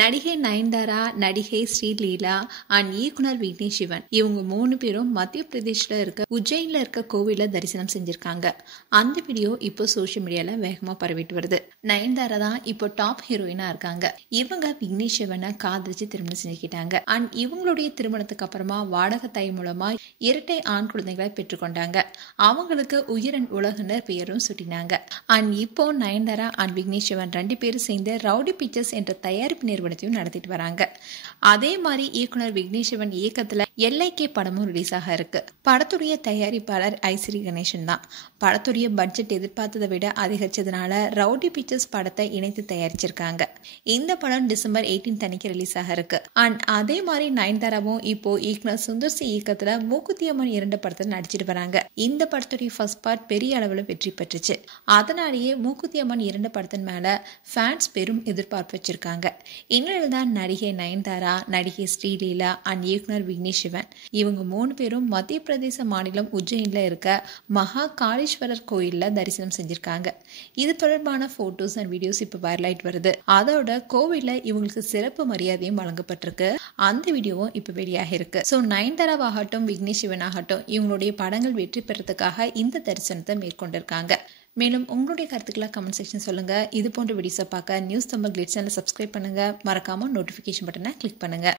நடிகை நயன்தாரா, நடிகை ஸ்ரீலீலா அண்ட் இயக்குனர் விக்னேஷ் சிவன் இவங்க 3 பேரும் மத்திய பிரதேஷ்ல இருக்க உஜ்ஜைன்ல இருக்க கோவில தரிசனம் செஞ்சிருக்காங்க. அந்த வீடியோ இப்போ சோஷியல் மீடியால வேகமா பரவிட்டு வருது. நயன்தாரா தான் இப்போ டாப் ஹீரோயினா இருக்காங்க. இவங்க விக்னேஷ் சிவனை காதலிச்சு திருமணம் செஞ்சுக்கிட்டாங்க. அண்ட் இவங்களுடைய திருமணத்துக்கு அப்புறமா வாடகை தாய் மூலமா இரட்டை ஆண் குழந்தைகளை பெற்றுக்கொண்டாங்க. அவங்களுக்கு உயிரன் உலகினர் பெயரும் சுட்டினாங்க. அண்ட் இப்போ நயன்தாரா அண்ட் விக்னேஷ் சிவன் 2 பேரும் சேர்ந்து ரவுடி பிக்சர்ஸ் என்ற தயாரிப்பு நிறுவனத்தையும் நடத்திட்டு வராங்க. அதே மாதிரி இயக்குனர் விக்னேஷ் சிவன் இயக்கத்துல LIK படமும் ரிலீஸ் ஆக இருக்கு. படத்துடைய தயாரிப்பாளர் ஐஸ்வரி கணேசன் தான். படத்துடைய பட்ஜெட் எதிர்பார்த்ததை விட அதிகரிச்சதுனால ரவுடி பிக்சர்ஸ் படத்தை இணைத்து தயாரிச்சிருக்காங்க. இந்த படம் டிசம்பர் 18 அன்னைக்கு ரிலீஸ் ஆக இருக்கு. அண்ட் அதே மாதிரி நயன்தாராவும் இப்போ இயக்குனர் சுந்தர் சி இயக்கத்துல மூக்குத்தி அம்மன் 2 படத்துல நடிச்சிட்டு வராங்க. இந்த படத்துடைய ஃபர்ஸ்ட் பார்ட் பெரிய அளவுல வெற்றி பெற்றுச்சு. அதனாலேயே மூக்குத்தி அம்மன் 2 படத்தின் மேல ஃபேன்ஸ் பெரும் எதிர்பார்ப்பு வச்சிருக்காங்க. இந்நிலையில் தான் நடிகை நயன்தாரா, நடிகை ஸ்ரீலீலா அண்ட் இயக்குனர் விக்னேஷ் சிவன் இவங்க 3 பேரும் மத்திய பிரதேச மாநிலம் உஜ்ஜைன்ல இருக்க மகா காளீஸ்வரர் கோயில்ல தரிசனம் செஞ்சிருக்காங்க. இது தொடர்பான போட்டோஸ் அண்ட் வீடியோஸ் இப்ப வைரல் ஆயிட்டு வருது. அதோட கோவில்ல இவங்களுக்கு சிறப்பு மரியாதையும் வழங்கப்பட்டிருக்கு. அந்த வீடியோவும் இப்ப வெளியாக இருக்கு. சோ நயன்தாராவாகட்டும் விக்னேஷ் சிவன் ஆகட்டும் இவங்களுடைய படங்கள் வெற்றி பெறதுக்காக இந்த தரிசனத்தை மேற்கொண்டிருக்காங்க. மேலும் உங்களுடைய கருத்துக்களை கமெண்ட் செக்ஷன் சொல்லுங்க. இது போன்ற வீடியோஸை பார்க்க நியூஸ் தமிழ் கிளிட்ஸ் சேனலை சப்ஸ்கிரைப் பண்ணுங்க. மறக்காம நோட்டிபிகேஷன் பட்டனை கிளிக் பண்ணுங்க.